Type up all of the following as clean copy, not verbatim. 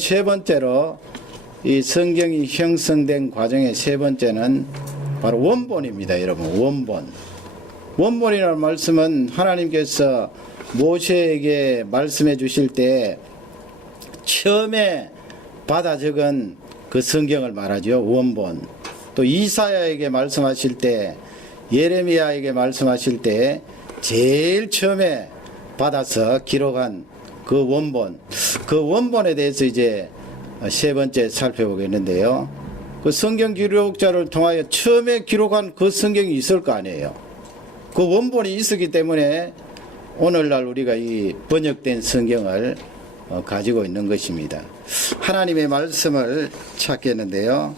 세 번째로 이 성경이 형성된 과정의 세 번째는 바로 원본입니다. 여러분, 원본. 원본이라는 말씀은 하나님께서 모세에게 말씀해 주실 때 처음에 받아 적은 그 성경을 말하죠. 원본. 또 이사야에게 말씀하실 때, 예레미야에게 말씀하실 때 제일 처음에 받아서 기록한 그 원본. 그 원본에 대해서 이제 세 번째 살펴보겠는데요. 그 성경 기록자를 통하여 처음에 기록한 그 성경이 있을 거 아니에요. 그 원본이 있었기 때문에 오늘날 우리가 이 번역된 성경을 가지고 있는 것입니다. 하나님의 말씀을 찾겠는데요.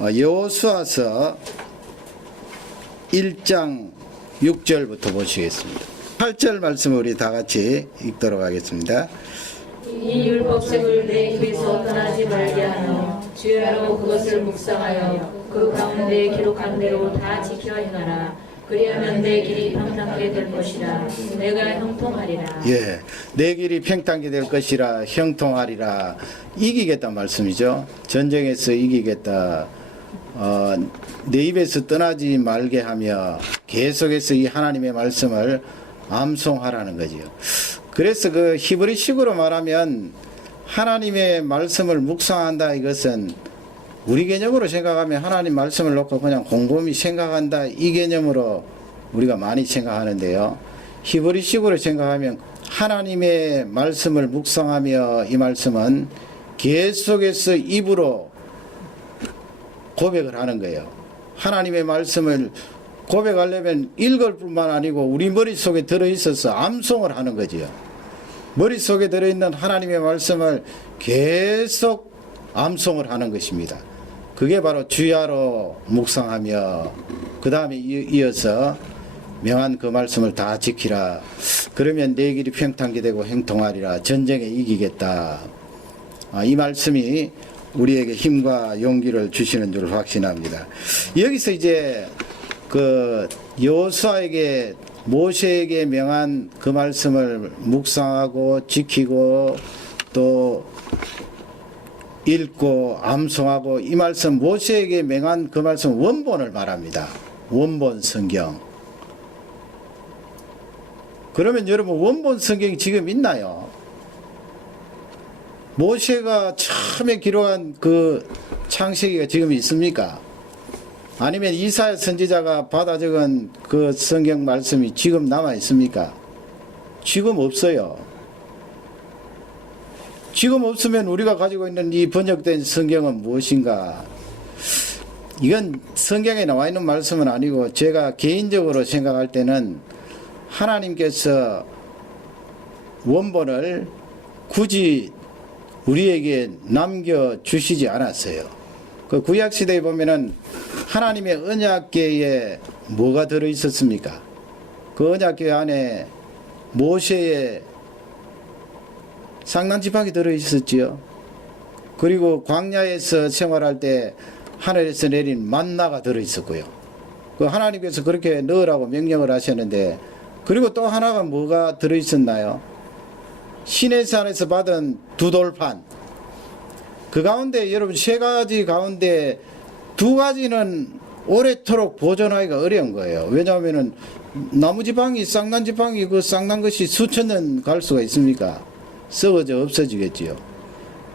여호수아서 1장 6절부터 보시겠습니다. 8절 말씀을 우리 다 같이 읽도록 하겠습니다. 이 율법책을 내 입에서 떠나지 말게 하며 주야로 그것을 묵상하여 그 가운데 기록한 대로 다 지켜 행하라. 그리하면 내 길이 평탄하게 될 것이라. 내가 형통하리라. 예, 내 길이 평탄하게 될 것이라. 형통하리라. 이기겠다 말씀이죠. 전쟁에서 이기겠다. 내 입에서 떠나지 말게 하며 계속해서 이 하나님의 말씀을 암송하라는 거지요. 그래서 그 히브리식으로 말하면 하나님의 말씀을 묵상한다, 이것은 우리 개념으로 생각하면 하나님 말씀을 놓고 그냥 곰곰이 생각한다, 이 개념으로 우리가 많이 생각하는데요. 히브리식으로 생각하면 하나님의 말씀을 묵상하며, 이 말씀은 계속해서 입으로 고백을 하는 거예요. 하나님의 말씀을 고백하려면 읽을 뿐만 아니고 우리 머릿속에 들어있어서 암송을 하는 거지요. 머릿속에 들어있는 하나님의 말씀을 계속 암송을 하는 것입니다. 그게 바로 주야로 묵상하며 그 다음에 이어서 명한 그 말씀을 다 지키라. 그러면 내 길이 평탄하게 되고 형통하리라. 전쟁에 이기겠다. 이 말씀이 우리에게 힘과 용기를 주시는 줄 확신합니다. 여기서 이제 그 여호수아에게, 모세에게 명한 그 말씀을 묵상하고 지키고 또 읽고 암송하고, 이 말씀, 모세에게 명한 그 말씀 원본을 말합니다. 원본 성경. 그러면 여러분, 원본 성경이 지금 있나요? 모세가 처음에 기록한 그 창세기가 지금 있습니까? 아니면 이사야 선지자가 받아 적은 그 성경 말씀이 지금 남아 있습니까? 지금 없어요. 지금 없으면 우리가 가지고 있는 이 번역된 성경은 무엇인가? 이건 성경에 나와 있는 말씀은 아니고 제가 개인적으로 생각할 때는 하나님께서 원본을 굳이 우리에게 남겨주시지 않았어요. 그 구약시대에 보면은 하나님의 언약궤에 뭐가 들어있었습니까? 그 언약궤 안에 모세의 상단지팡이 들어있었지요. 그리고 광야에서 생활할 때 하늘에서 내린 만나가 들어있었고요. 그 하나님께서 그렇게 넣으라고 명령을 하셨는데, 그리고 또 하나가 뭐가 들어있었나요? 시내산에서 받은 두 돌판. 그 가운데 여러분, 세 가지 가운데 두 가지는 오래도록 보존하기가 어려운 거예요. 왜냐하면은 나무지팡이, 쌍난지팡이, 그 쌍난 것이 수천 년 갈 수가 있습니까? 썩어져 없어지겠지요.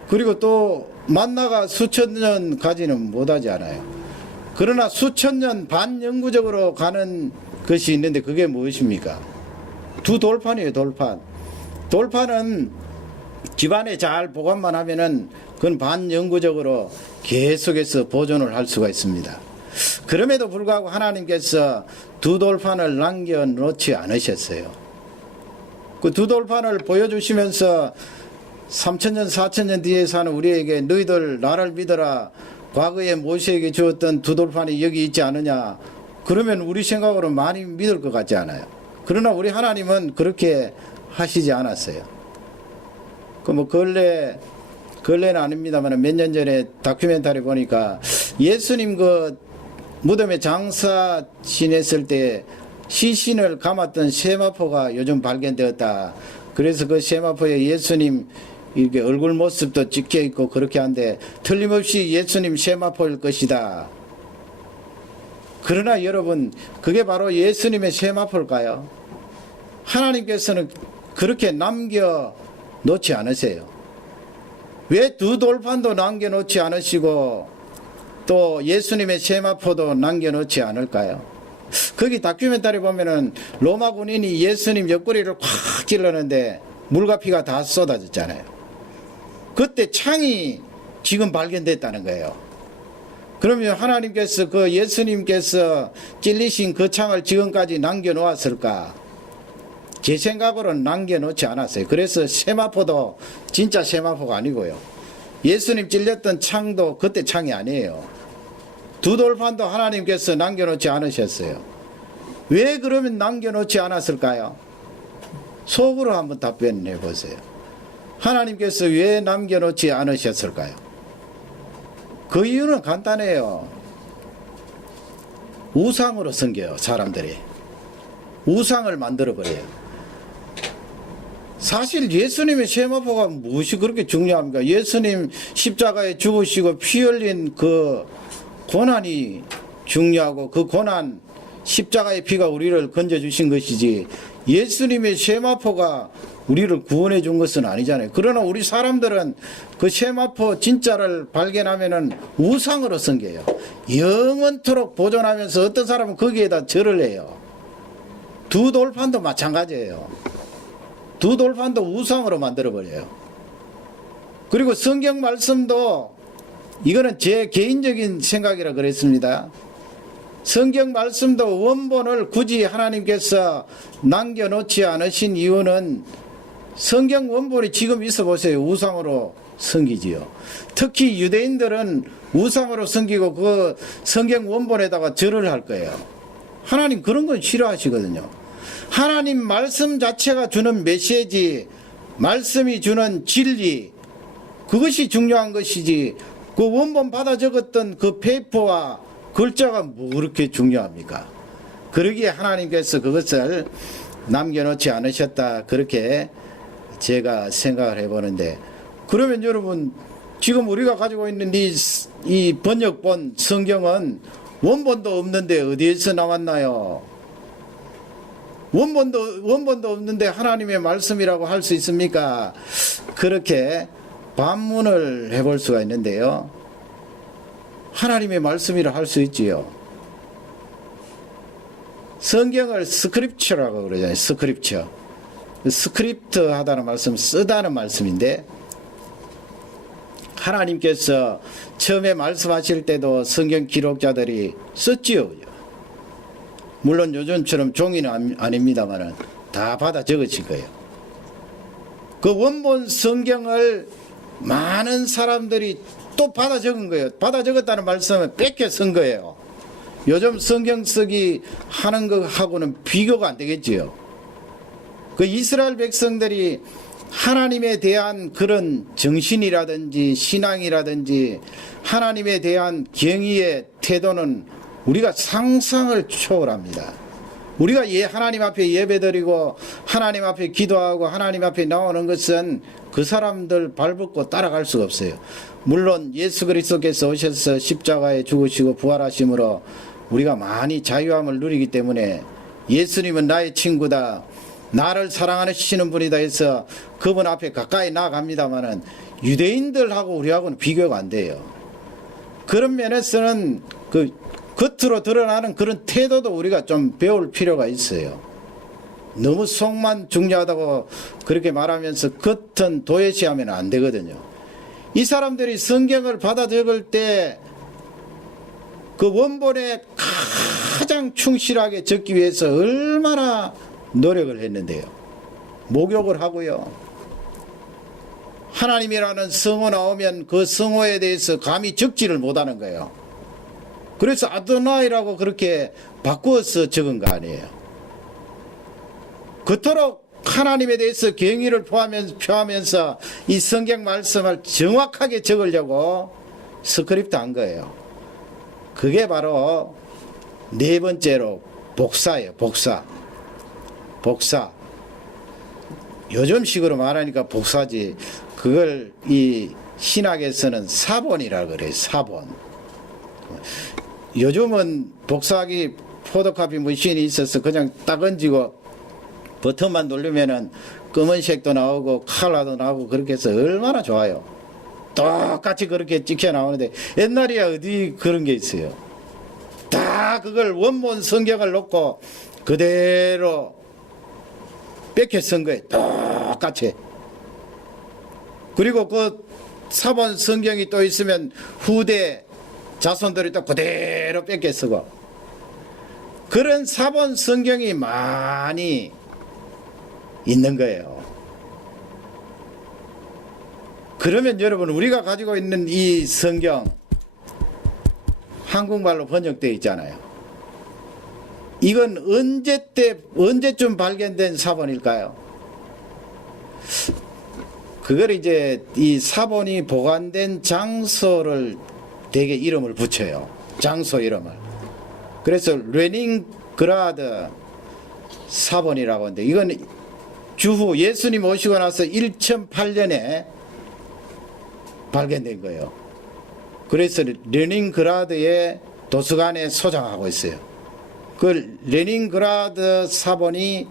그리고 또 만나가 수천 년 가지는 못하지 않아요. 그러나 수천 년 반영구적으로 가는 것이 있는데 그게 무엇입니까? 두 돌판이에요. 돌판. 돌판은 집안에 잘 보관만 하면은 그건 반영구적으로 계속해서 보존을 할 수가 있습니다. 그럼에도 불구하고 하나님께서 두 돌판을 남겨놓지 않으셨어요. 그 두 돌판을 보여주시면서 3,000년 4,000년 뒤에 사는 우리에게 너희들 나를 믿어라, 과거에 모세에게 주었던 두 돌판이 여기 있지 않느냐, 그러면 우리 생각으로 많이 믿을 것 같지 않아요. 그러나 우리 하나님은 그렇게 하시지 않았어요. 그 뭐 근래는 아닙니다만 몇 년 전에 다큐멘터리 보니까 예수님 그 무덤에 장사 지냈을 때 시신을 감았던 세마포가 요즘 발견되었다. 그래서 그 세마포에 예수님 이렇게 얼굴 모습도 찍혀 있고 그렇게 한데 틀림없이 예수님 세마포일 것이다. 그러나 여러분, 그게 바로 예수님의 세마포일까요? 하나님께서는 그렇게 남겨 놓지 않으세요. 왜 두 돌판도 남겨 놓지 않으시고 또 예수님의 세마포도 남겨 놓지 않을까요? 거기 다큐멘터리 보면은 로마 군인이 예수님 옆구리를 콱 찔렀는데 물과 피가 다 쏟아졌잖아요. 그때 창이 지금 발견됐다는 거예요. 그러면 하나님께서 그 예수님께서 찔리신 그 창을 지금까지 남겨놓았을까? 제 생각으로는 남겨놓지 않았어요. 그래서 세마포도 진짜 세마포가 아니고요. 예수님 찔렸던 창도 그때 창이 아니에요. 두 돌판도 하나님께서 남겨놓지 않으셨어요. 왜 그러면 남겨놓지 않았을까요? 속으로 한번 답변해 보세요. 하나님께서 왜 남겨놓지 않으셨을까요? 그 이유는 간단해요. 우상으로 섬겨요, 사람들이. 우상을 만들어버려요. 사실 예수님의 세마포가 무엇이 그렇게 중요합니까? 예수님 십자가에 죽으시고 피 흘린 그 고난이 중요하고 그 고난, 십자가의 피가 우리를 건져주신 것이지 예수님의 세마포가 우리를 구원해 준 것은 아니잖아요. 그러나 우리 사람들은 그 세마포 진짜를 발견하면은 우상으로 섬겨요. 영원토록 보존하면서 어떤 사람은 거기에다 절을 해요. 두 돌판도 마찬가지예요. 두 돌판도 우상으로 만들어버려요. 그리고 성경 말씀도 이거는 제 개인적인 생각이라 그랬습니다. 성경 말씀도 원본을 굳이 하나님께서 남겨놓지 않으신 이유는 성경 원본이 지금 있어 보세요. 우상으로 섬기지요. 특히 유대인들은 우상으로 섬기고 그 성경 원본에다가 절을 할 거예요. 하나님 그런 건 싫어하시거든요. 하나님 말씀 자체가 주는 메시지, 말씀이 주는 진리, 그것이 중요한 것이지 그 원본 받아 적었던 그 페이퍼와 글자가 뭐 그렇게 중요합니까? 그러기에 하나님께서 그것을 남겨놓지 않으셨다, 그렇게 제가 생각을 해보는데, 그러면 여러분 지금 우리가 가지고 있는 이 번역본 성경은 원본도 없는데 어디에서 나왔나요? 원본도 없는데 하나님의 말씀이라고 할 수 있습니까? 그렇게 반문을 해볼 수가 있는데요. 하나님의 말씀이라 할 수 있지요. 성경을 스크립처라고 그러잖아요. 스크립처. 스크립트 하다는 말씀, 쓰다는 말씀인데, 하나님께서 처음에 말씀하실 때도 성경 기록자들이 썼지요. 물론 요즘처럼 종이는 아닙니다만 다 받아 적으실 거예요. 그 원본 성경을 많은 사람들이 또 받아 적은 거예요. 받아 적었다는 말씀은 뺏겨 쓴 거예요. 요즘 성경 쓰기 하는 거하고는 비교가 안 되겠지요. 그 이스라엘 백성들이 하나님에 대한 그런 정신이라든지 신앙이라든지 하나님에 대한 경의의 태도는 우리가 상상을 초월합니다. 우리가 하나님 앞에 예배드리고 하나님 앞에 기도하고 하나님 앞에 나오는 것은 그 사람들 발벗고 따라갈 수가 없어요. 물론 예수 그리스도께서 오셔서 십자가에 죽으시고 부활하심으로 우리가 많이 자유함을 누리기 때문에 예수님은 나의 친구다, 나를 사랑하시는 분이다 해서 그분 앞에 가까이 나아갑니다마는 유대인들하고 우리하고는 비교가 안 돼요. 그런 면에서는 그 겉으로 드러나는 그런 태도도 우리가 좀 배울 필요가 있어요. 너무 속만 중요하다고 그렇게 말하면서 겉은 도외시하면 안 되거든요. 이 사람들이 성경을 받아 적을 때 그 원본에 가장 충실하게 적기 위해서 얼마나 노력을 했는데요. 목욕을 하고요. 하나님이라는 성어 나오면 그 성어에 대해서 감히 적지를 못하는 거예요. 그래서 아도나이라고 그렇게 바꾸어서 적은 거 아니에요. 그토록 하나님에 대해서 경의를 표하면서 이 성경 말씀을 정확하게 적으려고 스크립트 한 거예요. 그게 바로 네 번째로 복사예요. 복사. 요즘식으로 말하니까 복사지. 그걸 이 신학에서는 사본이라 그래요. 사본. 요즘은 복사기 포토카피 머신이 있어서 그냥 딱 얹고 버튼만 누르면은 검은색도 나오고 컬러도 나오고 그렇게 해서 얼마나 좋아요. 똑같이 그렇게 찍혀 나오는데 옛날이야 어디 그런 게 있어요. 다 그걸 원본 성경을 놓고 그대로 뺏겨 쓴 거예요. 똑같이. 그리고 그 사본 성경이 또 있으면 후대 자손들이 또 그대로 뺏겨 쓰고 그런 사본 성경이 많이 있는 거예요. 그러면 여러분 우리가 가지고 있는 이 성경 한국말로 번역되어 있잖아요. 이건 언제쯤 발견된 사본일까요? 그걸 이제 이 사본이 보관된 장소를 되게 이름을 붙여요. 장소 이름을. 그래서 레닌그라드 사본이라고 하는데 이건 주후 예수님 오시고 나서 1008년에 발견된 거예요. 그래서 레닌그라드의 도서관에 소장하고 있어요. 그 레닌그라드 사본이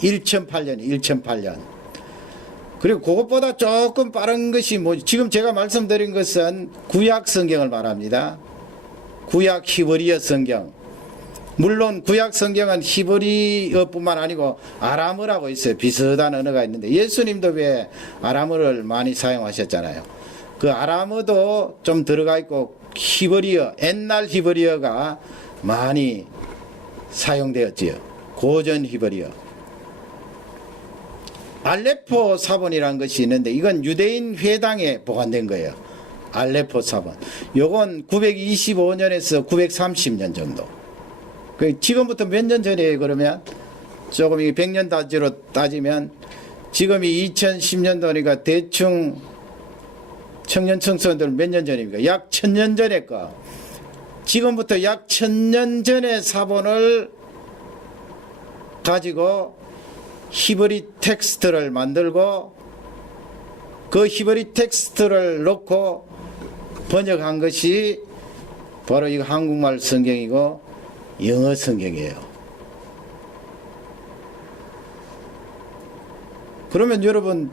1008년. 그리고 그것보다 조금 빠른 것이 지금 제가 말씀드린 것은 구약 성경을 말합니다. 구약 히브리어 성경. 물론 구약 성경은 히브리어뿐만 아니고 아람어라고 있어요. 비슷한 언어가 있는데 예수님도 왜 아람어를 많이 사용하셨잖아요. 그 아람어도 좀 들어가 있고 히브리어, 옛날 히브리어가 많이 사용되었지요. 고전 히브리어. 알레포 사본이라는 것이 있는데 이건 유대인 회당에 보관된 거예요. 알레포 사본. 요건 925년에서 930년 정도. 지금부터 몇 년 전이에요, 그러면? 조금 100년 단위로 따지면 지금이 2010년도니까 대충 청년 청소년들 몇 년 전입니까? 약 1000년 전에 거. 지금부터 약 1000년 전의 사본을 가지고 히브리 텍스트를 만들고 그 히브리 텍스트를 놓고 번역한 것이 바로 이 한국말 성경이고 영어 성경이에요. 그러면 여러분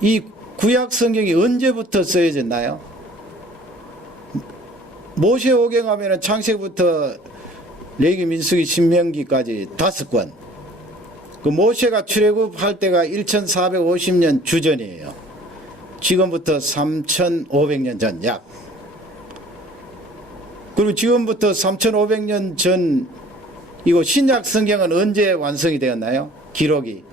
이 구약 성경이 언제부터 쓰여졌나요? 모세오경 하면 창세부터 레위기 민수기 신명기까지 5권. 그 모세가 출애굽할 때가 1450년 주전이에요. 지금부터 3500년 전 약. 그리고 지금부터 3500년 전 이거 신약 성경은 언제 완성이 되었나요? 기록이.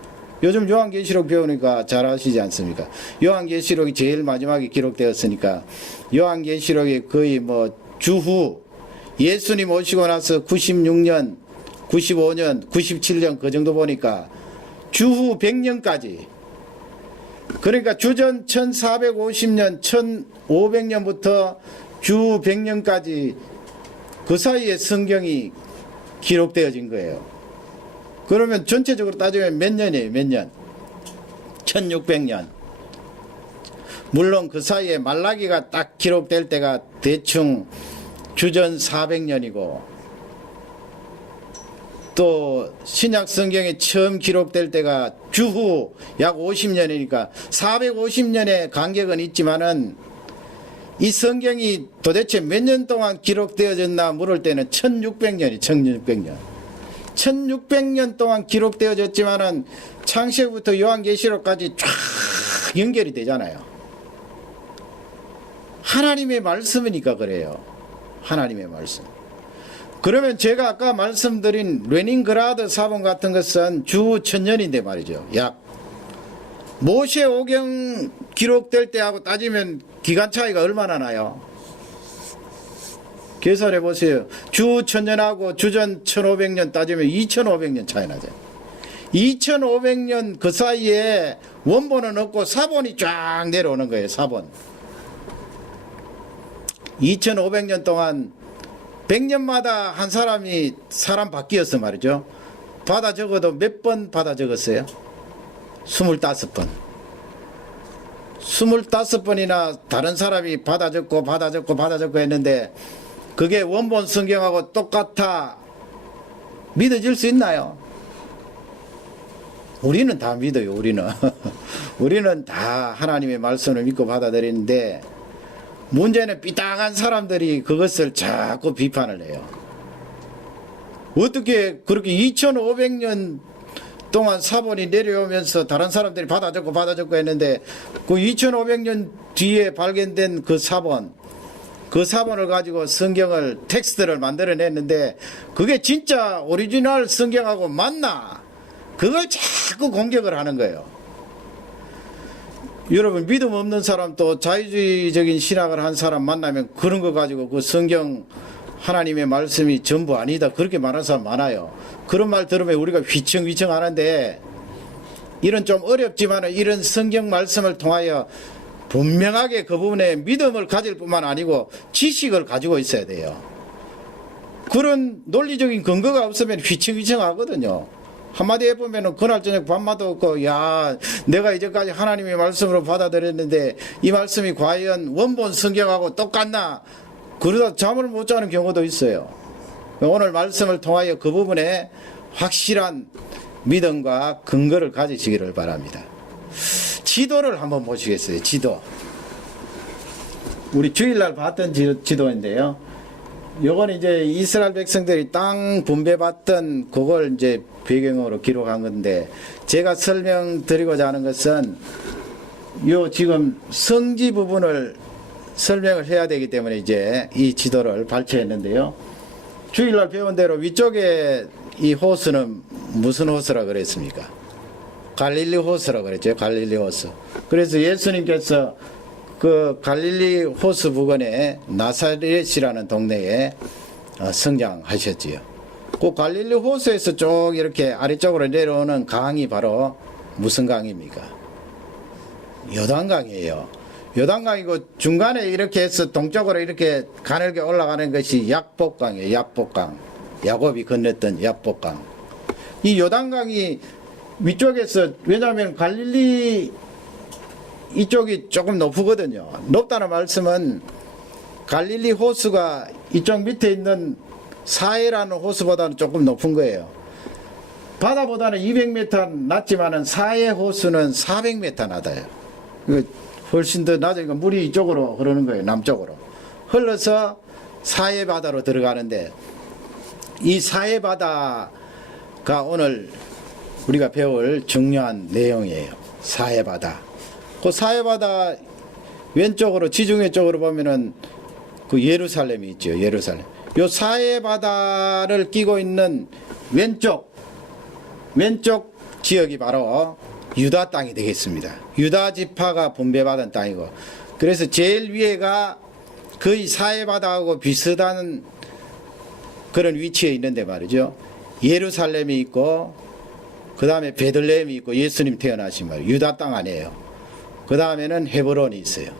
요즘 요한계시록 배우니까 잘 아시지 않습니까? 요한계시록이 제일 마지막에 기록되었으니까 요한계시록이 거의 주후 예수님 오시고 나서 96년 95년, 97년 그 정도 보니까 주후 100년까지 그러니까 주전 1450년, 1500년부터 주 100년까지 그 사이에 성경이 기록되어진 거예요. 그러면 전체적으로 따지면 몇 년이에요? 몇 년? 1600년. 물론 그 사이에 말라기가 딱 기록될 때가 대충 주전 400년이고 또 신약 성경에 처음 기록될 때가 주후 약 50년이니까 450년의 간격은 있지만은 이 성경이 도대체 몇 년 동안 기록되어졌나 물을 때는 1600년이 1600년. 1600년 동안 기록되어졌지만은 창세부터 요한계시록까지 쫙 연결이 되잖아요. 하나님의 말씀이니까 그래요. 하나님의 말씀. 그러면 제가 아까 말씀드린 레닌그라드 사본 같은 것은 주 1000년인데 말이죠. 약 모세오경 기록될 때하고 따지면 기간 차이가 얼마나 나요? 계산해 보세요. 주 1000년하고 주전 1500년 따지면 2500년 차이 나죠. 2500년 그 사이에 원본은 없고 사본이 쫙 내려오는 거예요. 사본. 2500년 동안 100년마다 한 사람이 사람 바뀌었어 말이죠. 받아 적어도 몇 번 받아 적었어요? 25번. 25번이나 다른 사람이 받아 적고 했는데 그게 원본 성경하고 똑같아 믿어질 수 있나요? 우리는 다 믿어요. 우리는 다 하나님의 말씀을 믿고 받아들이는데 문제는 삐딱한 사람들이 그것을 자꾸 비판을 해요. 어떻게 그렇게 2500년 동안 사본이 내려오면서 다른 사람들이 받아 적고 했는데 그 2500년 뒤에 발견된 그 사본을 가지고 성경을 텍스트를 만들어냈는데 그게 진짜 오리지널 성경하고 맞나? 그걸 자꾸 공격을 하는 거예요. 여러분 믿음 없는 사람 또 자유주의적인 신학을 한 사람 만나면 그런 거 가지고 그 성경 하나님의 말씀이 전부 아니다 그렇게 말하는 사람 많아요. 그런 말 들으면 우리가 휘청휘청 하는데 이런 좀 어렵지만 이런 성경 말씀을 통하여 분명하게 그 부분에 믿음을 가질 뿐만 아니고 지식을 가지고 있어야 돼요. 그런 논리적인 근거가 없으면 휘청휘청 하거든요. 한마디 해보면은 그날 저녁 밤마다 없고 야 내가 이제까지 하나님의 말씀으로 받아들였는데 이 말씀이 과연 원본 성경하고 똑같나 그러다 잠을 못 자는 경우도 있어요. 오늘 말씀을 통하여 그 부분에 확실한 믿음과 근거를 가지시기를 바랍니다. 지도를 한번 보시겠어요. 지도. 우리 주일날 봤던 지도인데요. 요건 이제 이스라엘 백성들이 땅 분배받던 그걸 이제 배경으로 기록한 건데 제가 설명드리고자 하는 것은 요 지금 성지 부분을 설명을 해야 되기 때문에 이제 이 지도를 발췌했는데요. 주일날 배운 대로 위쪽에 이 호수는 무슨 호수라 그랬습니까? 갈릴리 호수라 그랬죠. 갈릴리 호수. 그래서 예수님께서 그 갈릴리 호수 부근에 나사렛이라는 동네에 성장하셨지요. 그 갈릴리 호수에서 쭉 이렇게 아래쪽으로 내려오는 강이 바로 무슨 강입니까? 요단강이에요. 요단강이고 중간에 이렇게 해서 동쪽으로 이렇게 가늘게 올라가는 것이 약복강이에요. 약복강. 야곱이 건넜던 약복강. 이 요단강이 위쪽에서 왜냐하면 갈릴리 이쪽이 조금 높거든요. 높다는 말씀은 갈릴리 호수가 이쪽 밑에 있는 사해라는 호수보다는 조금 높은 거예요. 바다보다는 200m 낮지만은 사해 호수는 400m 낮아요. 훨씬 더 낮으니까 물이 이쪽으로 흐르는 거예요. 남쪽으로 흘러서 사해 바다로 들어가는데 이 사해 바다가 오늘 우리가 배울 중요한 내용이에요. 사해 바다. 그 사해 바다 왼쪽으로 지중해 쪽으로 보면은 그 예루살렘이 있죠. 예루살렘. 요 사해 바다를 끼고 있는 왼쪽 지역이 바로 유다 땅이 되겠습니다. 유다 지파가 분배받은 땅이고 그래서 제일 위에가 거의 사해 바다하고 비슷한 그런 위치에 있는데 말이죠. 예루살렘이 있고 그 다음에 베들레헴이 있고 예수님 태어나신 말 유다 땅 아니에요. 그 다음에는 헤브론이 있어요.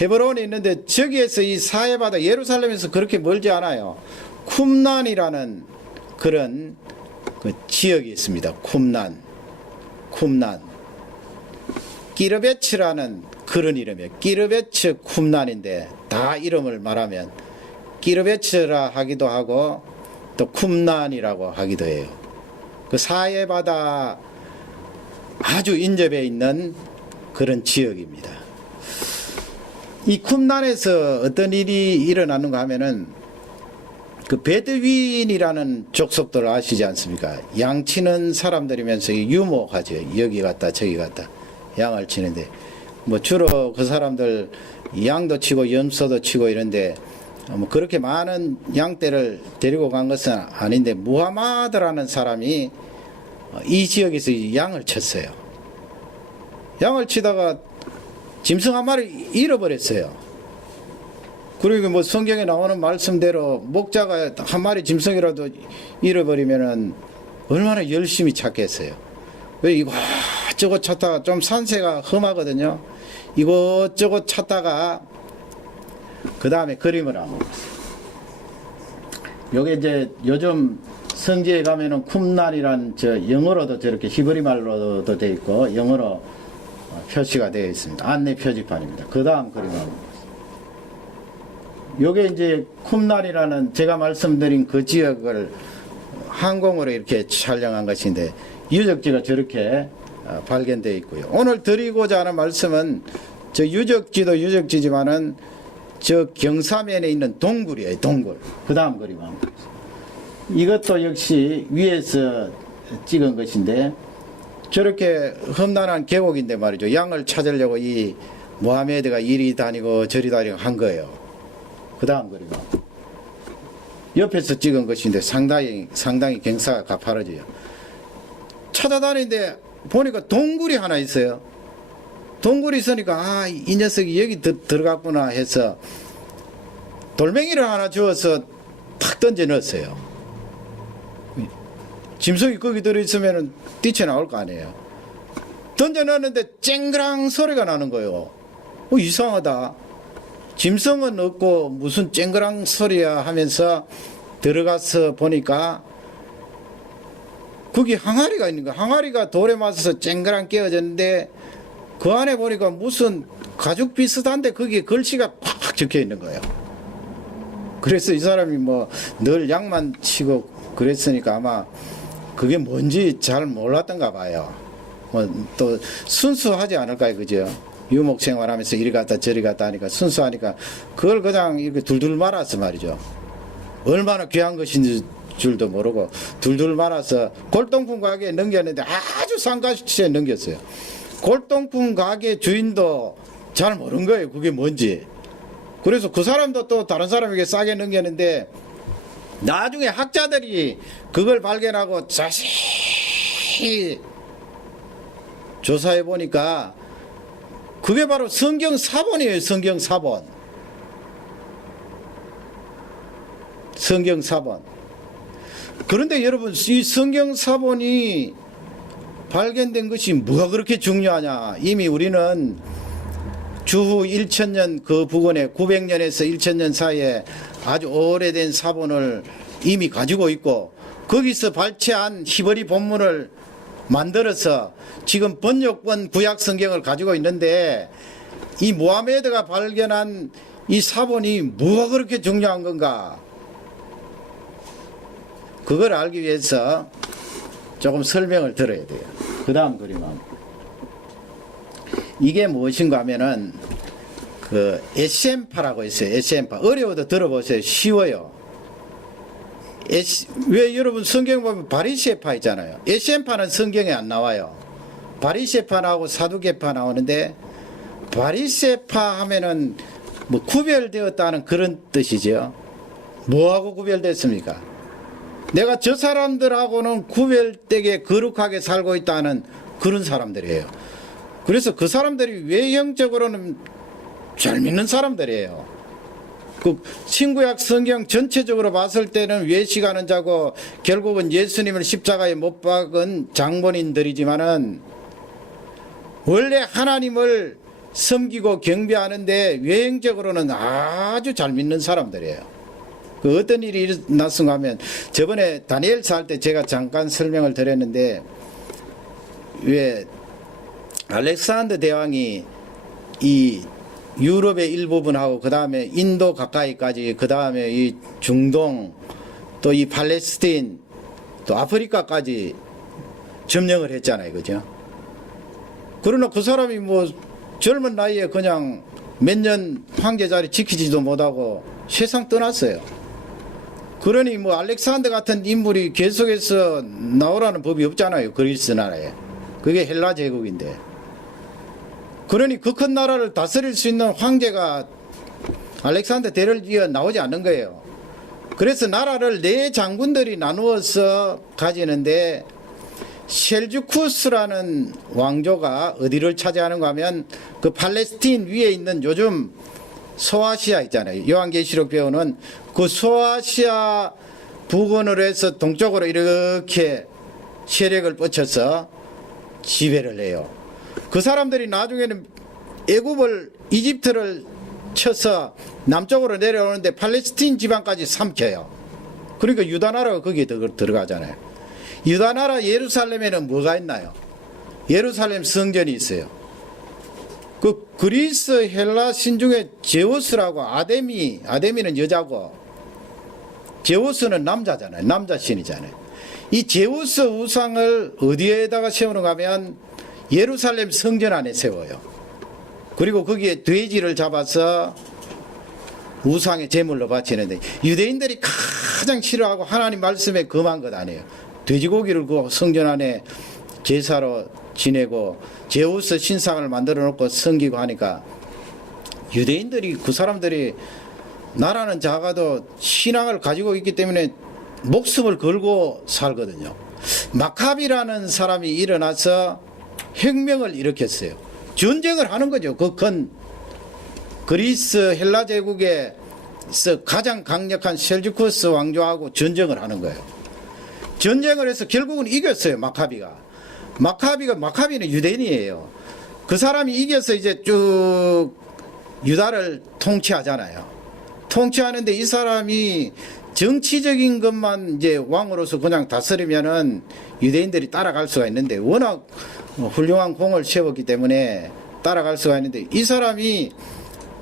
헤브론이 있는데 저기에서 이 사해바다 예루살렘에서 그렇게 멀지 않아요. 쿰난이라는 그런 그 지역이 있습니다. 쿰난 끼르베츠라는 그런 이름이에요. 끼르베츠 쿰난인데 다 이름을 말하면 끼르베츠라 하기도 하고 또 쿰난이라고 하기도 해요. 그 사해바다 아주 인접해 있는 그런 지역입니다. 이 쿰난에서 어떤 일이 일어나는가 하면은 그 베드윈이라는 족속들 아시지 않습니까? 양 치는 사람들이면서 유목하죠. 여기 갔다 저기 갔다 양을 치는데 뭐 주로 그 사람들 양도 치고 염소도 치고 이런데 뭐 그렇게 많은 양떼를 데리고 간 것은 아닌데 무하마드라는 사람이 이 지역에서 양을 쳤어요. 양을 치다가 짐승 한 마리 잃어버렸어요. 그리고 뭐 성경에 나오는 말씀대로 목자가 한 마리 짐승이라도 잃어버리면은 얼마나 열심히 찾겠어요. 왜 이것저것 찾다가 좀 산세가 험하거든요. 이것저것 찾다가 그 다음에 그림을 한번 보세요. 요게 이제 요즘 성지에 가면은 쿰난이란 영어로도 저렇게 히브리 말로도 되어 있고 영어로 표시가 되어 있습니다. 안내 표지판입니다. 그 다음 그림은 요게 이제 쿰난이라는 제가 말씀드린 그 지역을 항공으로 이렇게 촬영한 것인데 유적지가 저렇게 발견되어 있고요. 오늘 드리고자 하는 말씀은 저 유적지도 유적지지만은 저 경사면에 있는 동굴이에요. 동굴. 그 다음 그림 한번. 이것도 역시 위에서 찍은 것인데 저렇게 험난한 계곡인데 말이죠. 양을 찾으려고 이 모하메드가 이리 다니고 저리 다니고 한 거예요. 그 다음 그림. 옆에서 찍은 것인데 상당히 경사가 가파르지요. 찾아다니는데 보니까 동굴이 하나 있어요. 동굴이 있으니까 이 녀석이 여기 들어갔구나 해서 돌멩이를 하나 주워서 탁 던져 넣었어요. 짐승이 거기 들어있으면 뛰쳐나올 거 아니에요. 던져 넣었는데 쨍그랑 소리가 나는 거예요. 이상하다. 짐승은 없고 무슨 쨍그랑 소리야 하면서 들어가서 보니까 거기 항아리가 있는 거야. 항아리가 돌에 맞아서 쨍그랑 깨어졌는데 그 안에 보니까 무슨 가죽 비슷한데 거기에 글씨가 팍 적혀 있는 거예요. 그래서 이 사람이 뭐 늘 양만 치고 그랬으니까 아마 그게 뭔지 잘 몰랐던가 봐요. 뭐 또 순수하지 않을까요, 그죠? 유목 생활하면서 이리 갔다 저리 갔다 하니까 순수하니까 그걸 그냥 이렇게 둘둘 말아서 말이죠. 얼마나 귀한 것인 줄도 모르고 둘둘 말아서 골동품 가게에 넘겼는데 아주 상가시에 넘겼어요. 골동품 가게 주인도 잘 모르는 거예요. 그게 뭔지. 그래서 그 사람도 또 다른 사람에게 싸게 넘겼는데 나중에 학자들이 그걸 발견하고 자세히 조사해 보니까 그게 바로 성경 사본이에요. 성경 사본. 성경 사본. 그런데 여러분 이 성경 사본이 발견된 것이 뭐가 그렇게 중요하냐. 이미 우리는 주후 1000년 그 부근에 900년에서 1000년 사이에 아주 오래된 사본을 이미 가지고 있고 거기서 발췌한 히브리 본문을 만들어서 지금 번역본 구약 성경을 가지고 있는데 이 모하메드가 발견한 이 사본이 뭐가 그렇게 중요한 건가? 그걸 알기 위해서 조금 설명을 들어야 돼요. 그 다음 그림은 이게 무엇인가 하면은 그 에시엠파라고 있어요. 에시엠파. 어려워도 들어보세요. 쉬워요. 왜 여러분 성경 보면 바리새파 있잖아요. 에시엠파는 성경에 안 나와요. 바리새파 나오고 사두개파 나오는데 바리새파 하면은 뭐 구별되었다는 그런 뜻이죠. 뭐하고 구별됐습니까? 내가 저 사람들하고는 구별되게 거룩하게 살고 있다는 그런 사람들이에요. 그래서 그 사람들이 외형적으로는 잘 믿는 사람들이에요. 그 신구약 성경 전체적으로 봤을 때는 외식하는 자고 결국은 예수님을 십자가에 못 박은 장본인들이지만은 원래 하나님을 섬기고 경배하는데 외형적으로는 아주 잘 믿는 사람들이에요. 그 어떤 일이 일어났는가 하면 저번에 다니엘서 할 때 제가 잠깐 설명을 드렸는데 왜 알렉산더 대왕이 이 유럽의 일부분하고 그 다음에 인도 가까이까지 그 다음에 이 중동 또 이 팔레스틴 또 아프리카까지 점령을 했잖아요. 그죠? 그러나 그 사람이 뭐 젊은 나이에 그냥 몇 년 황제 자리 지키지도 못하고 세상 떠났어요. 그러니 뭐 알렉산더 같은 인물이 계속해서 나오라는 법이 없잖아요. 그리스 나라에. 그게 헬라 제국인데. 그러니 그 큰 나라를 다스릴 수 있는 황제가 알렉산더 대를 이어 나오지 않는 거예요. 그래서 나라를 네 장군들이 나누어서 가지는데 셀주쿠스라는 왕조가 어디를 차지하는가 하면 그 팔레스틴 위에 있는 요즘 소아시아 있잖아요. 요한계시록 배우는 그 소아시아 부근으로 해서 동쪽으로 이렇게 세력을 뻗쳐서 지배를 해요. 그 사람들이 나중에는 애굽을 이집트를 쳐서 남쪽으로 내려오는데 팔레스틴 지방까지 삼켜요. 그러니까 유다 나라가 거기에 들어가잖아요. 유다 나라 예루살렘에는 뭐가 있나요? 예루살렘 성전이 있어요. 그 그리스 헬라 신 중에 제우스라고 아데미는 여자고 제우스는 남자잖아요. 남자 신이잖아요. 이 제우스 우상을 어디에다가 세우는가 하면 예루살렘 성전 안에 세워요. 그리고 거기에 돼지를 잡아서 우상의 제물로 바치는데 유대인들이 가장 싫어하고 하나님 말씀에 금한 것 아니에요. 돼지고기를 그 성전 안에 제사로 지내고 제우스 신상을 만들어 놓고 섬기고 하니까 유대인들이 그 사람들이 나라는 작아도 신앙을 가지고 있기 때문에 목숨을 걸고 살거든요. 마카비라는 사람이 일어나서 혁명을 일으켰어요. 전쟁을 하는 거죠. 그 큰 그리스 헬라 제국에서 가장 강력한 셀주쿠스 왕조하고 전쟁을 하는 거예요. 전쟁을 해서 결국은 이겼어요. 마카비는 유대인이에요. 그 사람이 이겨서 이제 쭉 유다를 통치하잖아요. 통치하는데 이 사람이 정치적인 것만 이제 왕으로서 그냥 다스리면은 유대인들이 따라갈 수가 있는데 워낙 훌륭한 공을 세웠기 때문에 따라갈 수가 있는데 이 사람이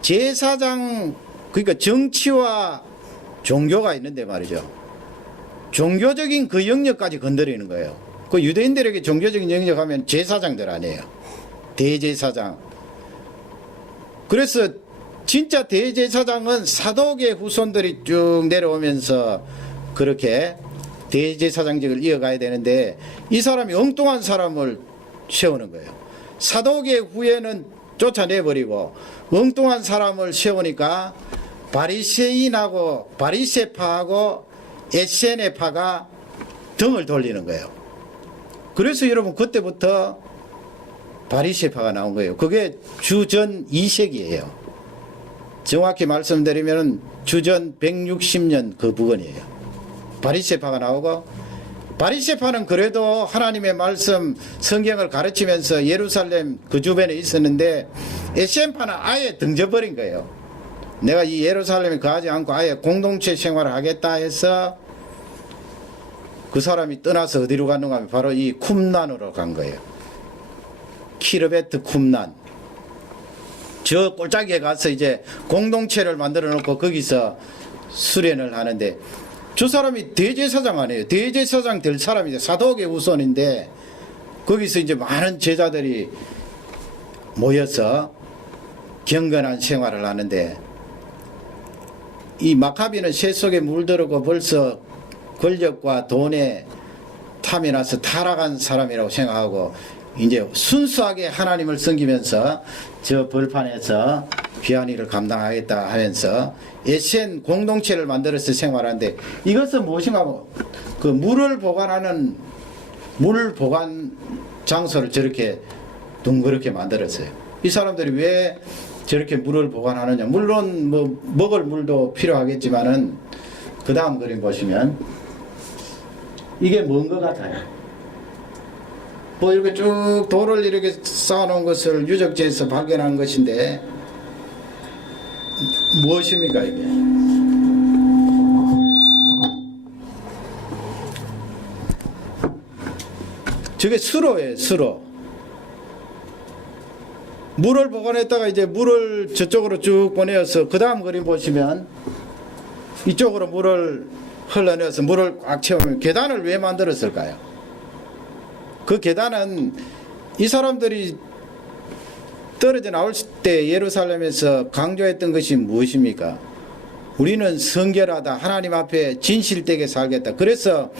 제사장, 그러니까 정치와 종교가 있는데 말이죠. 종교적인 그 영역까지 건드리는 거예요. 그 유대인들에게 종교적인 영역 하면 제사장들 아니에요. 대제사장. 그래서 진짜 대제사장은 사독의 후손들이 쭉 내려오면서 그렇게 대제사장직을 이어가야 되는데 이 사람이 엉뚱한 사람을 세우는 거예요. 사독의 후예는 쫓아내버리고 엉뚱한 사람을 세우니까 바리새인하고 바리새파하고 에세네파가 등을 돌리는 거예요. 그래서 여러분 그때부터 바리새파가 나온 거예요. 그게 주전 2세기예요. 정확히 말씀드리면 주전 160년 그 부근이에요. 바리새파가 나오고 바리새파는 그래도 하나님의 말씀 성경을 가르치면서 예루살렘 그 주변에 있었는데 에센파는 아예 등져버린 거예요. 내가 이 예루살렘에 거하지 않고 아예 공동체 생활을 하겠다 해서 그 사람이 떠나서 어디로 갔는가 하면 바로 이 쿰난으로 간 거예요. 키르베트 쿰난. 저 꼴짜기에 가서 이제 공동체를 만들어 놓고 거기서 수련을 하는데 저 사람이 대제사장 아니에요. 대제사장 될 사람이죠. 사독의 후손인데 거기서 이제 많은 제자들이 모여서 경건한 생활을 하는데 이 마카비는 새 속에 물들었고 벌써 권력과 돈에 탐이 나서 타락한 사람이라고 생각하고 이제 순수하게 하나님을 섬기면서 저 벌판에서 귀한 일을 감당하겠다 하면서 에센 공동체를 만들어서 생활하는데 이것은 무엇인가 하면 그 물을 보관하는 물 보관 장소를 저렇게 둥그렇게 만들었어요. 이 사람들이 왜 저렇게 물을 보관하느냐. 물론 뭐 먹을 물도 필요하겠지만은 그 다음 그림 보시면 이게 뭔 것 같아요? 뭐 이렇게 쭉 돌을 이렇게 쌓아놓은 것을 유적지에서 발견한 것인데 무엇입니까 이게? 저게 수로예요. 수로. 물을 보관했다가 이제 물을 저쪽으로 쭉 보내어서 그 다음 그림 보시면 이쪽으로 물을 흘러내어서 물을 꽉 채우면 계단을 왜 만들었을까요? 그 계단은 이 사람들이 떨어져 나올 때 예루살렘에서 강조했던 것이 무엇입니까? 우리는 성결하다. 하나님 앞에 진실되게 살겠다. 그래서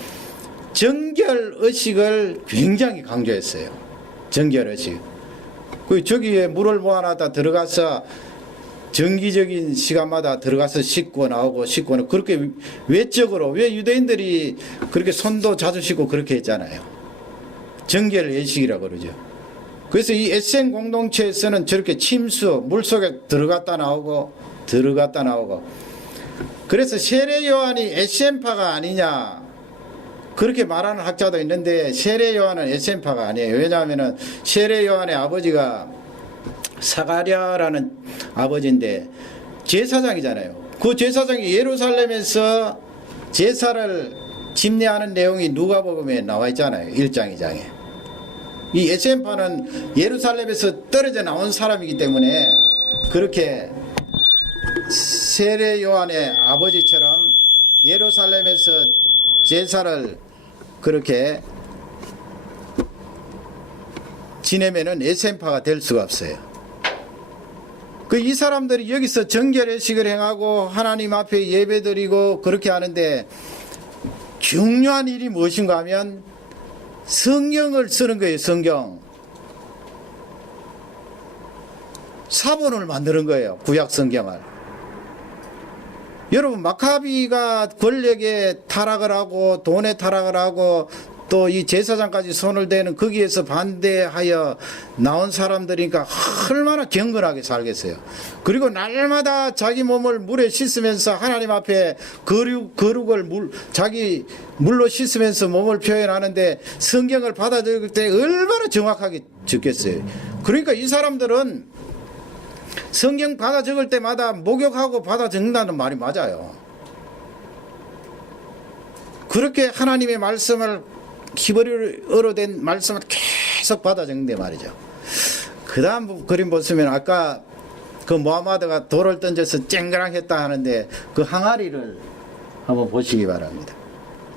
정결의식을 굉장히 강조했어요. 정결의식. 저기에 물을 모아놨다 들어가서 정기적인 시간마다 들어가서 씻고 나오고 씻고 나오고 그렇게 외적으로 왜 유대인들이 그렇게 손도 자주 씻고 그렇게 했잖아요. 정결 예식이라고 그러죠. 그래서 이 에센 공동체에서는 저렇게 침수 물속에 들어갔다 나오고 들어갔다 나오고 그래서 세례 요한이 에센파가 아니냐 그렇게 말하는 학자도 있는데 세례 요한은 에센파가 아니에요. 왜냐하면 세례 요한의 아버지가 사가랴라는 아버지인데 제사장이잖아요. 그 제사장이 예루살렘에서 제사를 집례하는 내용이 누가복음에 나와 있잖아요. 1장 2장에. 이 에센파는 예루살렘에서 떨어져 나온 사람이기 때문에 그렇게 세례 요한의 아버지처럼 예루살렘에서 제사를 그렇게 지내면은 에센파가 될 수가 없어요. 그 이 사람들이 여기서 정결의식을 행하고 하나님 앞에 예배드리고 그렇게 하는데 중요한 일이 무엇인가 하면 성경을 쓰는 거예요. 성경. 사본을 만드는 거예요. 구약 성경을. 여러분 마카비가 권력에 타락을 하고 돈에 타락을 하고 또 이 제사장까지 손을 대는 거기에서 반대하여 나온 사람들이니까 얼마나 경건하게 살겠어요. 그리고 날마다 자기 몸을 물에 씻으면서 하나님 앞에 거룩을 자기 물로 씻으면서 몸을 표현하는데 성경을 받아 적을 때 얼마나 정확하게 적겠어요. 그러니까 이 사람들은 성경 받아 적을 때마다 목욕하고 받아 적는다는 말이 맞아요. 그렇게 하나님의 말씀을 히브리어로 된 말씀을 계속 받아 적는데 말이죠. 그 다음 그림 보시면 아까 그 모하마드가 돌을 던져서 쨍그랑했다 하는데 그 항아리를 한번 보시기 바랍니다.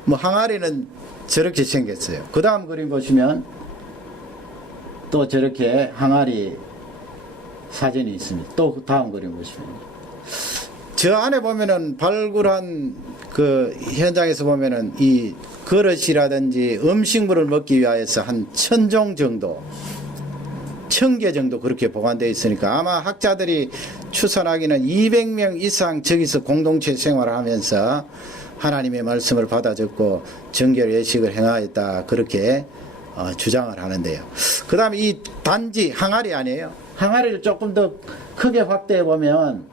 뭐 항아리는 저렇게 생겼어요. 그 다음 그림 보시면 또 저렇게 항아리 사진이 있습니다. 또 다음 그림 보시면 저 안에 보면은 발굴한 그 현장에서 보면은 이 그릇이라든지 음식물을 먹기 위하여서 한 1000종 정도 1000개 정도 그렇게 보관되어 있으니까 아마 학자들이 추산하기는 200명 이상 저기서 공동체 생활을 하면서 하나님의 말씀을 받아 적고 정결 예식을 행하였다 그렇게 주장을 하는데요. 그 다음에 이 단지 항아리 아니에요. 항아리를 조금 더 크게 확대해 보면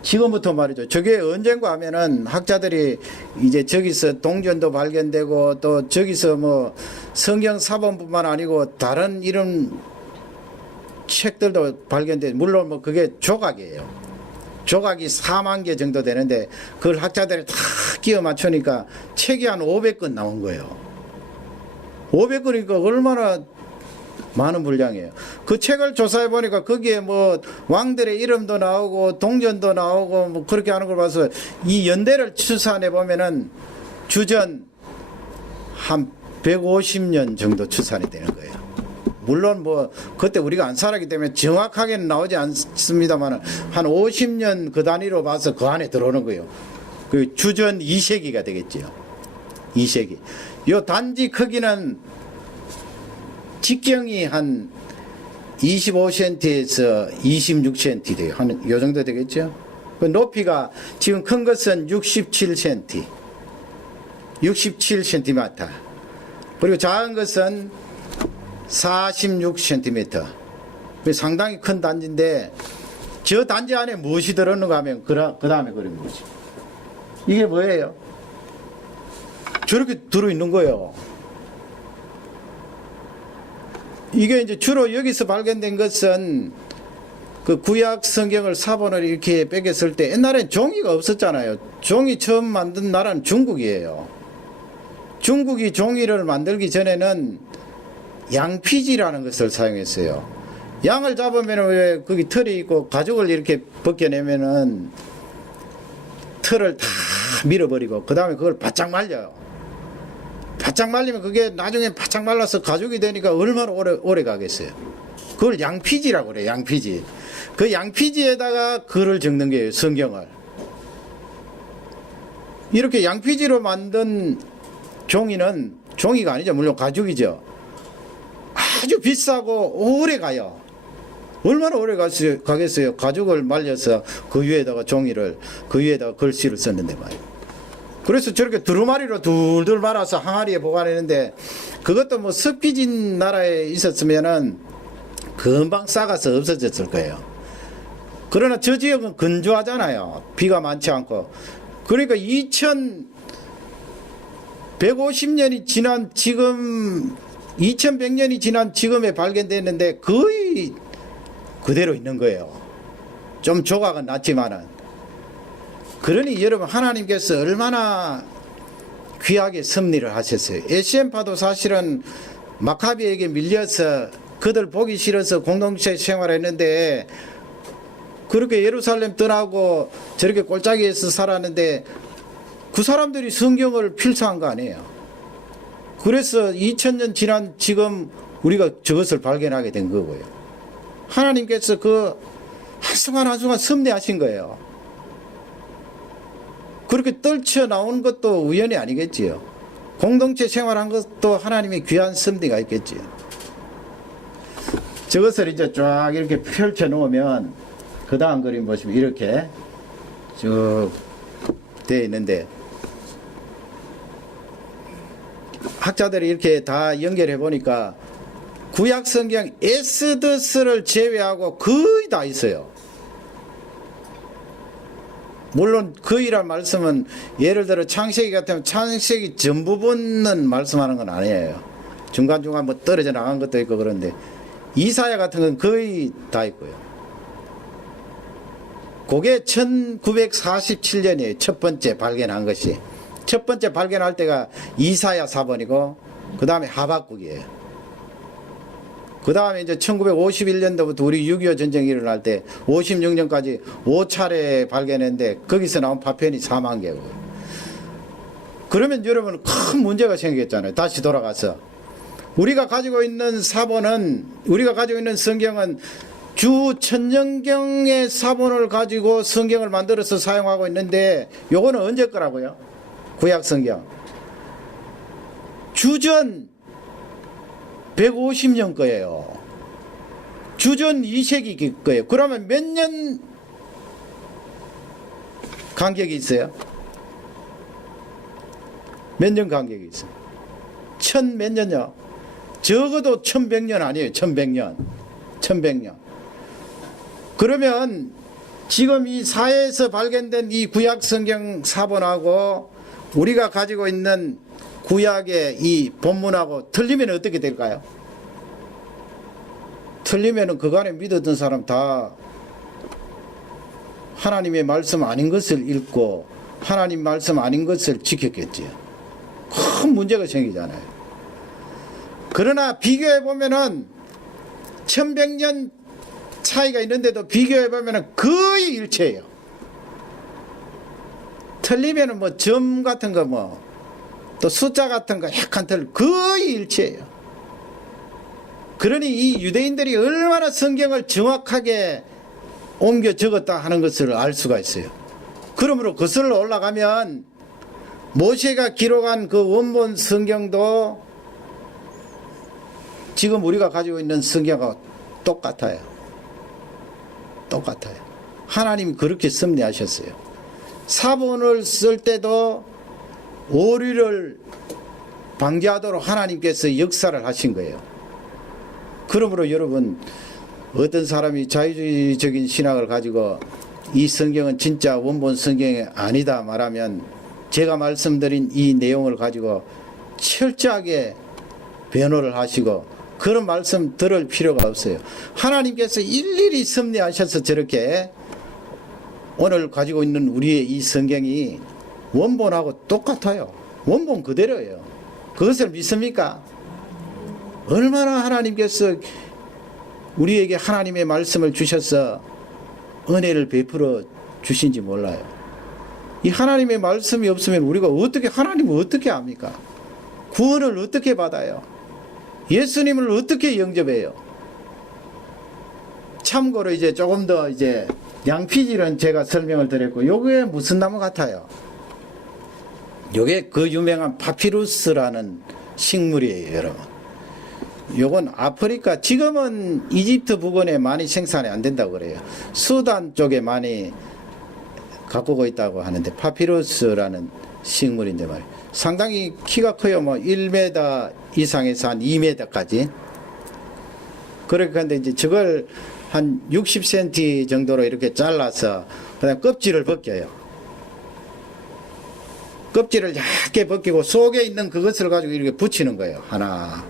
지금부터 말이죠. 저게 언젠가 하면은 학자들이 이제 저기서 동전도 발견되고 또 저기서 뭐 성경 사본뿐만 아니고 다른 이런 책들도 발견돼. 물론 뭐 그게 조각이에요. 조각이 4만 개 정도 되는데 그걸 학자들이 다 끼워 맞추니까 책이 한 500권 나온 거예요. 500권이니까 얼마나 많은 분량이에요. 그 책을 조사해 보니까 거기에 뭐 왕들의 이름도 나오고 동전도 나오고 뭐 그렇게 하는 걸 봐서 이 연대를 추산해 보면은 주전 한 150년 정도 추산이 되는 거예요. 물론 뭐 그때 우리가 안 살았기 때문에 정확하게는 나오지 않습니다만 한 50년 그 단위로 봐서 그 안에 들어오는 거예요. 그 주전 2세기가 되겠죠. 2세기. 요 단지 크기는 직경이 한 25cm에서 26cm 돼요. 한 요 정도 되겠죠. 그 높이가 지금 큰 것은 67cm. 67cm. 그리고 작은 것은 46cm. 상당히 큰 단지인데 저 단지 안에 무엇이 들었는가 하면 그 다음에 그림 보죠. 이게 뭐예요? 저렇게 들어있는 거예요. 이게 이제 주로 여기서 발견된 것은 그 구약 성경을 사본을 이렇게 빼겼을 때 옛날엔 종이가 없었잖아요. 종이 처음 만든 나라는 중국이에요. 중국이 종이를 만들기 전에는 양피지라는 것을 사용했어요. 양을 잡으면 왜 거기 털이 있고 가죽을 이렇게 벗겨내면은 털을 다 밀어버리고 그 다음에 그걸 바짝 말려요. 바짝 말리면 그게 나중에 바짝 말라서 가죽이 되니까 얼마나 오래 가겠어요. 그걸 양피지라고 그래요. 양피지. 그 양피지에다가 글을 적는 거예요. 성경을. 이렇게 양피지로 만든 종이는 종이가 아니죠. 물론 가죽이죠. 아주 비싸고 오래 가요. 얼마나 오래 가겠어요. 가죽을 말려서 그 위에다가 종이를 그 위에다가 글씨를 썼는데 말이에요. 그래서 저렇게 두루마리로 둘둘 말아서 항아리에 보관했는데 그것도 뭐 습기진 나라에 있었으면은 금방 썩어서 없어졌을 거예요. 그러나 저 지역은 건조하잖아요. 비가 많지 않고. 그러니까 2150년이 지난 지금 2100년이 지난 지금에 발견됐는데 거의 그대로 있는 거예요. 좀 조각은 났지만은. 그러니 여러분 하나님께서 얼마나 귀하게 섭리를 하셨어요. 에시엠파도 사실은 마카비에게 밀려서 그들 보기 싫어서 공동체 생활했는데 그렇게 예루살렘 떠나고 저렇게 골짜기에서 살았는데 그 사람들이 성경을 필사한 거 아니에요. 그래서 2000년 지난 지금 우리가 저것을 발견하게 된 거고요. 하나님께서 그 한순간 한순간 섭리하신 거예요. 그렇게 떨쳐 나온 것도 우연이 아니겠지요. 공동체 생활한 것도 하나님의 귀한 섭리가 있겠지요. 저것을 이제 쫙 이렇게 펼쳐 놓으면 그 다음 그림 보시면 이렇게 쭉 되어 있는데 학자들이 이렇게 다 연결해 보니까 구약 성경 에스더스를 제외하고 거의 다 있어요. 물론 거의란 말씀은 예를 들어 창세기 같으면 창세기 전 부분은 말씀하는 건 아니에요. 중간중간 뭐 떨어져 나간 것도 있고 그런데 이사야 같은 건 거의 다 있고요. 그게 1947년이에요. 첫 번째 발견한 것이. 첫 번째 발견할 때가 이사야 사본이고 그 다음에 하박국이에요. 그 다음에 이제 1951년도부터 우리 6.25 전쟁이 일어날 때 56년까지 5차례 발견했는데 거기서 나온 파편이 4만 개고. 그러면 여러분 큰 문제가 생겼잖아요. 다시 돌아가서 우리가 가지고 있는 사본은 우리가 가지고 있는 성경은 주 천년경의 사본을 가지고 성경을 만들어서 사용하고 있는데 요거는 언제 거라고요? 구약 성경 주전 150년 거예요. 주전 2세기 거예요. 그러면 몇 년 간격이 있어요? 몇 년 간격이 있어요? 천 몇 년요? 적어도 1100년 아니에요. 1100년. 1100년. 그러면 지금 이 사회에서 발견된 이 구약 성경 사본하고 우리가 가지고 있는 구약의 이 본문하고 틀리면 어떻게 될까요? 틀리면은 그간에 믿었던 사람 다 하나님의 말씀 아닌 것을 읽고 하나님 말씀 아닌 것을 지켰겠지요. 큰 문제가 생기잖아요. 그러나 비교해 보면은 1100년 차이가 있는데도 비교해 보면은 거의 일체예요. 틀리면은 뭐 점 같은 거 뭐 또 숫자 같은 거 약간 거의 일치해요. 그러니 이 유대인들이 얼마나 성경을 정확하게 옮겨 적었다 하는 것을 알 수가 있어요. 그러므로 거슬러 올라가면 모세가 기록한 그 원본 성경도 지금 우리가 가지고 있는 성경과 똑같아요. 똑같아요. 하나님이 그렇게 섭리하셨어요. 사본을 쓸 때도 오류를 방지하도록 하나님께서 역사를 하신 거예요. 그러므로 여러분 어떤 사람이 자유주의적인 신학을 가지고 이 성경은 진짜 원본 성경이 아니다 말하면 제가 말씀드린 이 내용을 가지고 철저하게 변호를 하시고 그런 말씀 들을 필요가 없어요. 하나님께서 일일이 섭리하셔서 저렇게 오늘 가지고 있는 우리의 이 성경이 원본하고 똑같아요. 원본 그대로예요. 그것을 믿습니까? 얼마나 하나님께서 우리에게 하나님의 말씀을 주셔서 은혜를 베풀어 주신지 몰라요. 이 하나님의 말씀이 없으면 우리가 어떻게 하나님을 어떻게 압니까? 구원을 어떻게 받아요? 예수님을 어떻게 영접해요? 참고로 이제 조금 더 이제 양피질은 제가 설명을 드렸고 요게 무슨 나무 같아요? 요게 그 유명한 파피루스라는 식물이에요, 여러분. 요건 아프리카, 지금은 이집트 부근에 많이 생산이 안 된다고 그래요. 수단 쪽에 많이 가꾸고 있다고 하는데 파피루스라는 식물인데 말이에요. 상당히 키가 커요. 뭐 1m 이상에서 한 2m까지. 그러니까 근데 이제 저걸 한 60cm 정도로 이렇게 잘라서 그다음 껍질을 벗겨요. 껍질을 얇게 벗기고 속에 있는 그것을 가지고 이렇게 붙이는 거예요. 하나,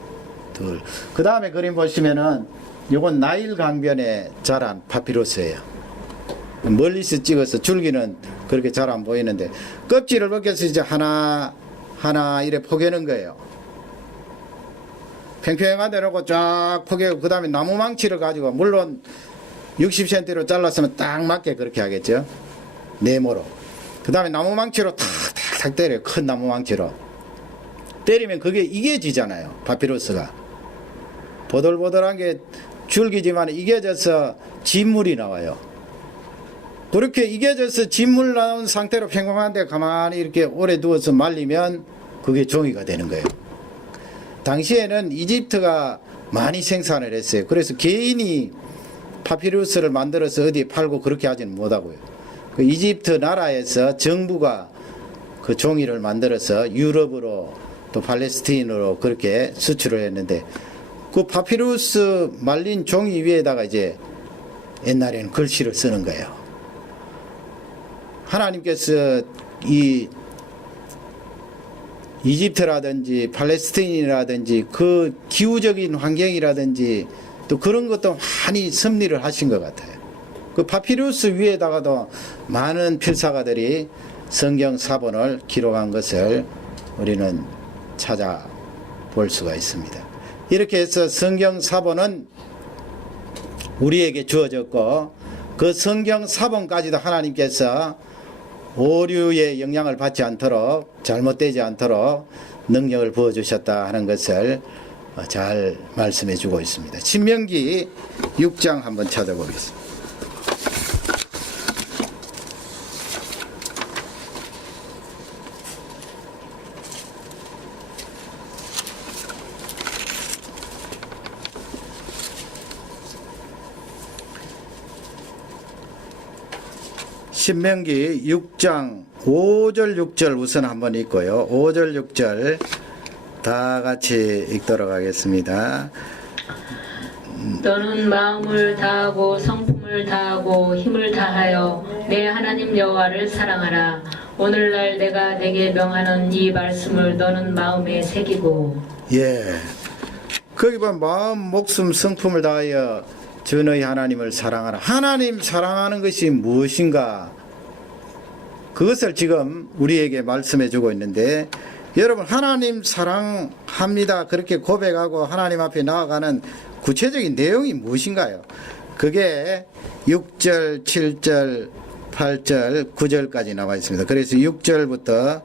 둘. 그 다음에 그림 보시면은 요건 나일 강변에 자란 파피루스예요. 멀리서 찍어서 줄기는 그렇게 잘 안 보이는데 껍질을 벗겨서 이제 하나 이래 포개는 거예요. 평평한 데 놓고 쫙 포개고 그 다음에 나무 망치를 가지고 물론 60cm로 잘랐으면 딱 맞게 그렇게 하겠죠. 네모로. 그 다음에 나무 망치로 탁탁탁 때려요. 큰 나무 망치로. 때리면 그게 이겨지잖아요. 파피루스가. 보들보들한 게 줄기지만 이겨져서 진물이 나와요. 그렇게 이겨져서 진물 나온 상태로 평평한데 가만히 이렇게 오래 두어서 말리면 그게 종이가 되는 거예요. 당시에는 이집트가 많이 생산을 했어요. 그래서 개인이 파피루스를 만들어서 어디에 팔고 그렇게 하지는 못하고요. 그 이집트 나라에서 정부가 그 종이를 만들어서 유럽으로 또 팔레스타인으로 그렇게 수출을 했는데 그 파피루스 말린 종이 위에다가 이제 옛날에는 글씨를 쓰는 거예요. 하나님께서 이 이집트라든지 팔레스타인이라든지 그 기후적인 환경이라든지 또 그런 것도 많이 섭리를 하신 것 같아요. 그 파피루스 위에다가도 많은 필사가들이 성경 사본을 기록한 것을 우리는 찾아볼 수가 있습니다. 이렇게 해서 성경 사본은 우리에게 주어졌고 그 성경 사본까지도 하나님께서 오류의 영향을 받지 않도록 잘못되지 않도록 능력을 부어주셨다 하는 것을 잘 말씀해 주고 있습니다. 신명기 6장 한번 찾아보겠습니다. 신명기 6장 5절 6절 우선 한번 읽고요. 5절 6절 다 같이 읽도록 하겠습니다. 너는 마음을 다하고 성품을 다하고 힘을 다하여 내 하나님 여호와를 사랑하라. 오늘날 내가 내게 명하는 이 말씀을 너는 마음에 새기고. 예. 거기 보면 마음, 목숨, 성품을 다하여 주 너희 하나님을 사랑하라. 하나님 사랑하는 것이 무엇인가? 그것을 지금 우리에게 말씀해 주고 있는데 여러분 하나님 사랑합니다. 그렇게 고백하고 하나님 앞에 나아가는 구체적인 내용이 무엇인가요? 그게 6절, 7절, 8절, 9절까지 나와 있습니다. 그래서 6절부터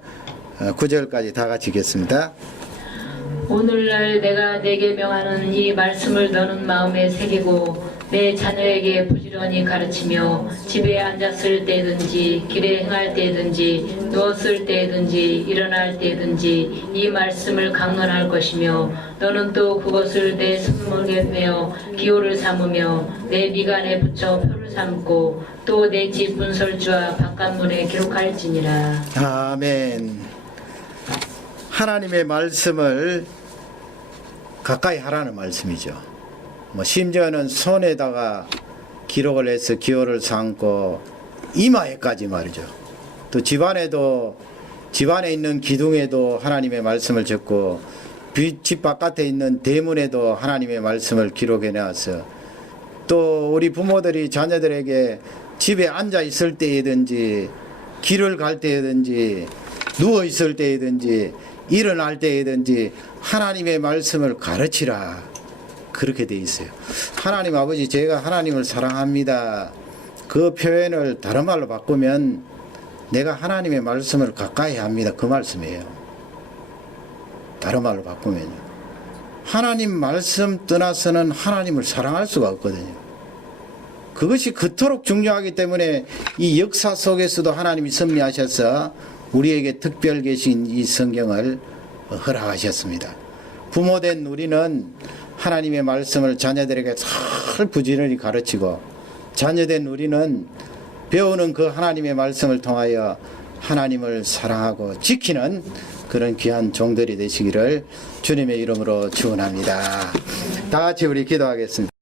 9절까지 다 같이 읽겠습니다. 오늘날 내가 내게 명하는 이 말씀을 너는 마음에 새기고 내 자녀에게 부지런히 가르치며 집에 앉았을 때든지 길에 행할 때든지 누웠을 때든지 일어날 때든지 이 말씀을 강론할 것이며 너는 또 그것을 내 손목에 매어 기호를 삼으며 내 미간에 붙여 표를 삼고 또 내 집 문설주와 바깥문에 기록할지니라. 아멘. 하나님의 말씀을 가까이 하라는 말씀이죠. 심지어는 손에다가 기록을 해서 기호를 삼고 이마에까지 말이죠. 또 집안에 있는 기둥에도 하나님의 말씀을 적고 집 바깥에 있는 대문에도 하나님의 말씀을 기록해 놨어. 또 우리 부모들이 자녀들에게 집에 앉아 있을 때이든지 길을 갈 때이든지 누워 있을 때이든지 일어날 때이든지 하나님의 말씀을 가르치라. 그렇게 돼 있어요. 하나님 아버지 제가 하나님을 사랑합니다. 그 표현을 다른 말로 바꾸면 내가 하나님의 말씀을 가까이 합니다. 그 말씀이에요. 다른 말로 바꾸면요. 하나님 말씀 떠나서는 하나님을 사랑할 수가 없거든요. 그것이 그토록 중요하기 때문에 이 역사 속에서도 하나님이 섭리하셔서 우리에게 특별 계신 이 성경을 허락하셨습니다. 부모된 우리는 하나님의 말씀을 자녀들에게 잘 부지런히 가르치고 자녀된 우리는 배우는 그 하나님의 말씀을 통하여 하나님을 사랑하고 지키는 그런 귀한 종들이 되시기를 주님의 이름으로 축원합니다. 다 같이 우리 기도하겠습니다.